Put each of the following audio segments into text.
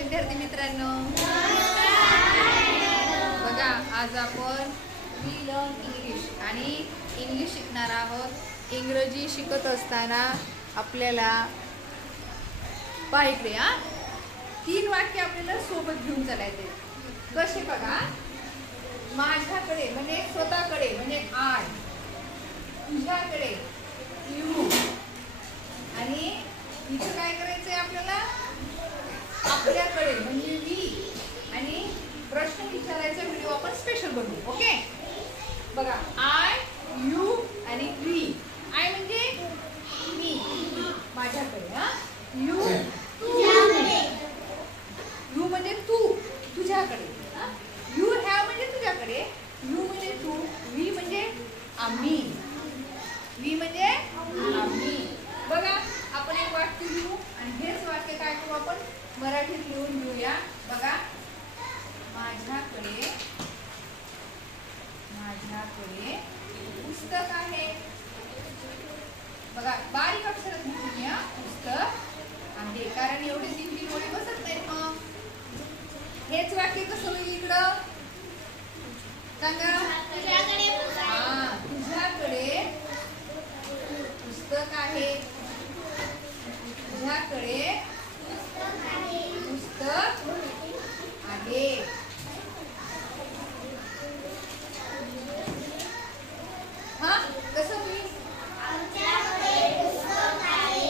विद्यार्थी मित्रांनो, बघा आज आपण वी लर्न इंग्लिश आणि इंग्लिश शिकणार आहोत। इंग्रजी शिकत असताना आपल्याला पाहिजे तीन वाक्य आपल्याला सोबत घेऊन चालायचे। कसे बघा, माझ्याकडे म्हणजे स्वतःकडे म्हणजे आय, तुझ्याकडे यू, आणि इथं काय करायचंय आपल्याला आपल्याकडे म्हणजे वी, आणि प्रश्न विचारायचा व्हिडिओ आपण स्पेशल बनवू। ओके, बघा आय, यू आणि वी। आय म्हणजे मी, माझ्याकडे, यू तुझ्याकडे, यू म्हणजे तू तुझ्याकडे, यू हॅव म्हणजे तुझ्याकडे, यू म्हणजे तू, वी म्हणजे आम्ही, वी म्हणजे आम्ही। बघा आपण एक वाक्य लिहू आणि हेच वाक्य काय करू आपण मराठीत लिहून घेऊया। बघा, माझ्याकडे पुस्तक आहे। बघा बारीक अक्षरात लिहूया पुस्तक आहे, कारण एवढे तीन तीन ओळी बसत नाहीत। मग हेच वाक्य कसं होईल इकडं सांगा, तुझ्याकडे पुस्तक आहे, तुझ्याकडे पुस्तक आहे। हा कसं होईल, आमच्याकडे पुस्तक आहे,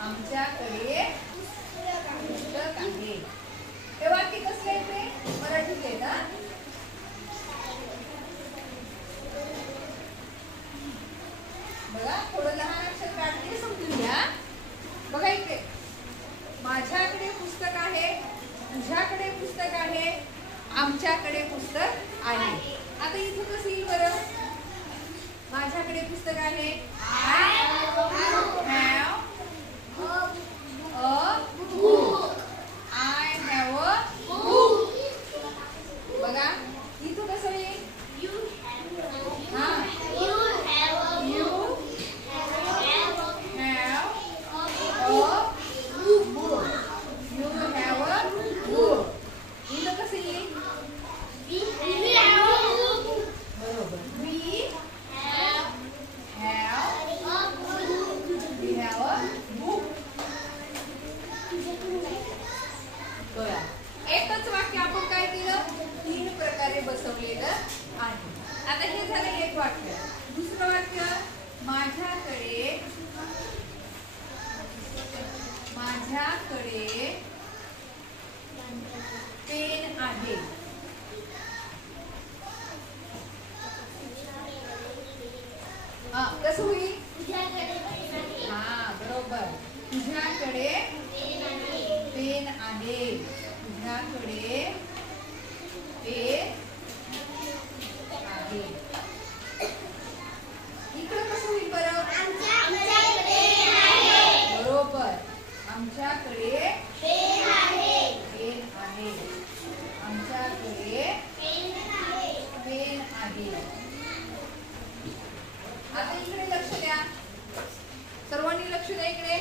आमच्याकडे पुस्तक आहे। हे वाक्य कसं आहे ते मराठीत आहे ना। बघा थोडं लहान अक्षर काढते समजून घ्या। बघा इकडे माझ्याकडे पुस्तक आहे, तुझ्याकडे पुस्तक आहे, आमच्याकडे पुस्तक आहे। आता इथं कसं येईल बरं, माझ्याकडे पुस्तक आहे, I have a book, I have a book। बघा इथं कसं येईल, एकच वाक्य आपण काय केलं तीन प्रकारे बसवलेलं आहे। आता हे झालं एक वाक्य। दुसरं वाक्य, माझ्याकडे पेन आहे। कसं होईल, बरोबर, तुझ्याकडे पेन आहे, तुझ्याकडे पेन आहे। इकडं कसं होईल बरं, बरोबर, आमच्याकडे पेन आहे, आमच्याकडे पेन आहे। आता इकडे लक्ष द्या, सर्वांनी लक्ष द्या इकडे।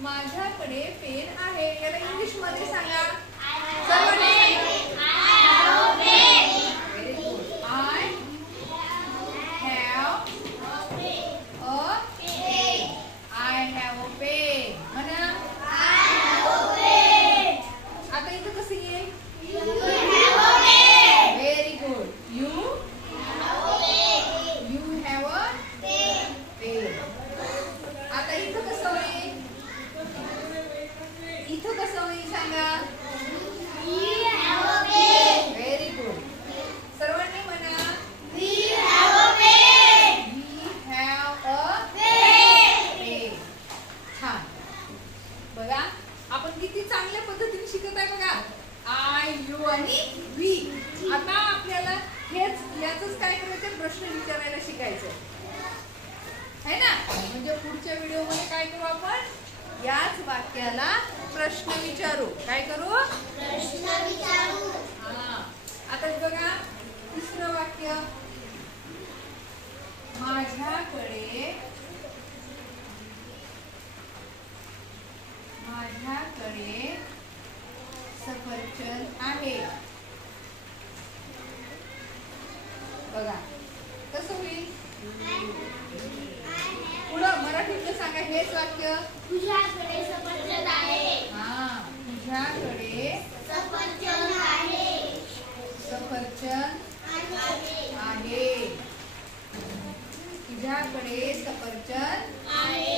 माझ्याकडे पेन आहे याला इंग्लिश मध्ये सांगा, सर्वांनी सांगा, very good, I have a pen, I have a pen म्हणा। आता इथं कसं येईल, very good, you have a pen. आता इथं कसं होईल, इथं कसं होईल सांगा, व्हेरी गुड, सर्वांनी म्हणा, वी हॅव अ पेन। छान, बघा आपण किती चांगल्या पद्धतीने शिकत आहे। बघा आय, यू आणि वी। आता आपल्याला याच काय करायचं, प्रश्न विचारायला शिकायचं है ना। म्हणजे पुढच्या व्हिडिओ मध्ये काय करू आपण, याच वाक्याला प्रश्न विचारू। काय करू, प्रश्न विचारू। आता बघा तिसरं वाक्य, माझ्याकडे सफरचंद आहे. बघा कसं होईल. पुढं मराठीतलं सांगा हेच वाक्य. तुझ्याकडे सफरचंद आहे. हा, तुझ्याकडे सफरचंद आहे. सफरचंद आहे. तुझ्याकडे सफरचंद आहे.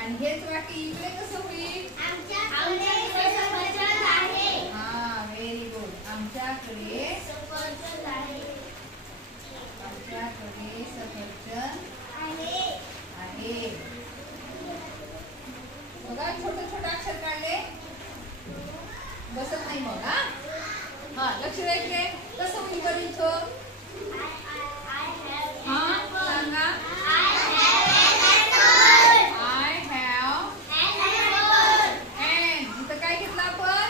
आणि हेच वाक्य इकडे कसं होईल. आमच्याकडे सफरचंद आहे. हा, व्हेरी गुड. आमच्याकडे सफरचंद आहे. आमच्याकडे सफरचंद आहे. बघा छोटे छोटे अक्षर काढले. बसत नाही मग. हा लक्ष द्यायचे. कसं होईल बरं इथं. हा सांगा. I have an. इथं काय घेतलं आपण.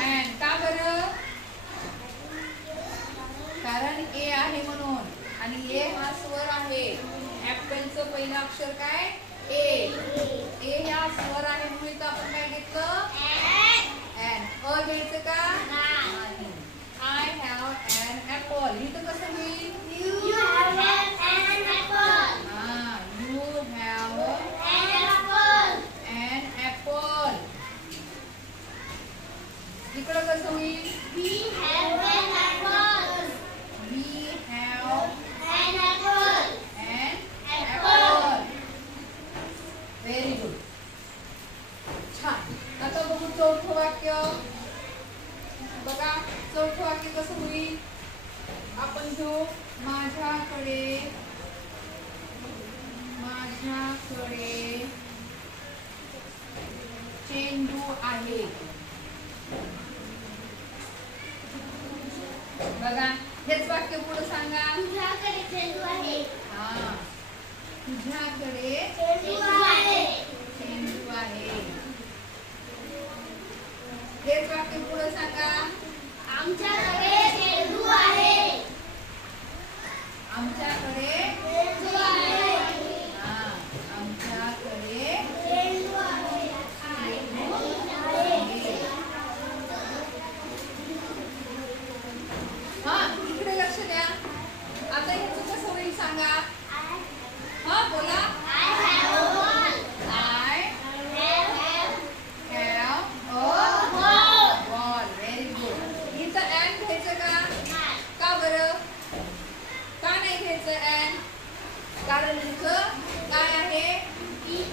an. का बरं. कारण ए आहे म्हणून. आणि ए हा स्वर आहे. ऍपलचं पहिलं अक्षर काय ए. ए हा स्वर आहे म्हणून इथं आपण काय घेतलं an. अ घ्यायचं का नाही. I have an apple. इथं कसं होईल. You have an apple. हा, you have An apple. an apple. इकडं कसं होईल. We have an apple. We have An apple. an Apple. apple. Very good. छान. आता बघू चौथं वाक्य. बघा चौथं वाक्य कसं होईल. आपण घेऊ. माझ्याकडे चेंडू आहे. बघा हेच वाक्य पुढे सांगा. तुझ्याकडे चेंडू आहे. हा, तुझ्याकडे चेंडू आहे. चेंडू आहे. हेच वाक्य पुढे सांगा. आमच्याकडे चेंडू आहे. आमच्याकडे चेंडू आहे. हा, आमच्याकडे चेंडू आहे. हा इकडे लक्ष द्या. आता ह्याचं कसं होईल सांगा. हा बोला. I have a ball. I Have have a a ball. ball. Very good. इथं and घ्यायचं का. नाही. का बरं. का नाही घ्यायचं and. कारण इथं काय आहे.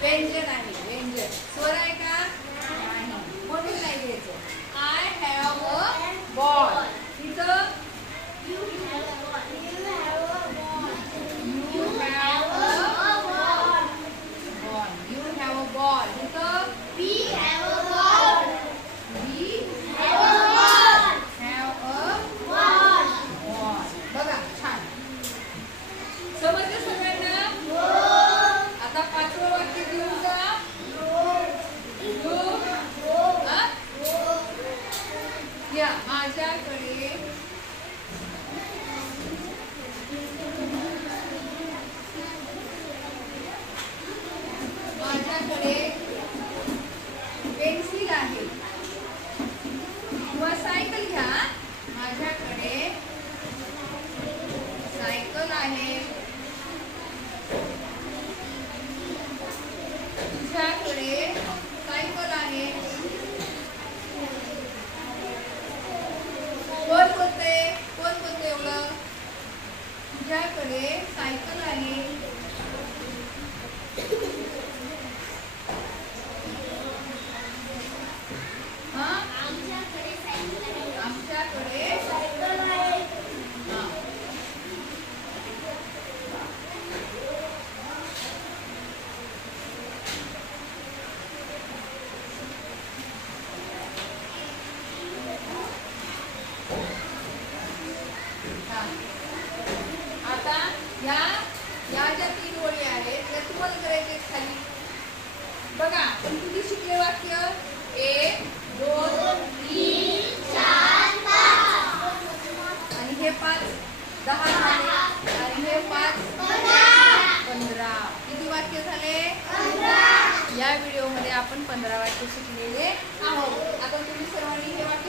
व्यंजन आहे. व्यंजन स्वर आहे का नाही म्हणून नाही घ्यायचं. I have a ball. इथं You have a ball. You have a ball. you have a ball. ball. You have a ball. इथं We have a ball. we Have a ball. have a Ball. ball. बघा छान. समजलं सगळ्यांना. आता पाचवं वाक्य घेऊ का. हा? या माझ्याकडे पेन्सिल आहे किंवा सायकल घ्या. माझ्याकडे सायकल आहे. तुझ्याकडे सायकल आहे. कोण बोलते एवढं. तुझ्याकडे सायकल आहे. हा आमच्याकडे सायकल आहे. आमच्याकडे सायकल आहे. हा. हा. आता या ज्या 3 ओळी आहेत त्या तुम्हाला करायचे खाली. बघा आपण किती शिकले वाक्य. 1 2 3 4 5. आणि हे 5 10 झाले आणि हे 5 15. 15. किती वाक्य झाले. 15. या व्हिडिओमध्ये आपण 15 वाक्य शिकलेले आहोत. आता तुम्ही सर्वांनी हे वाक्य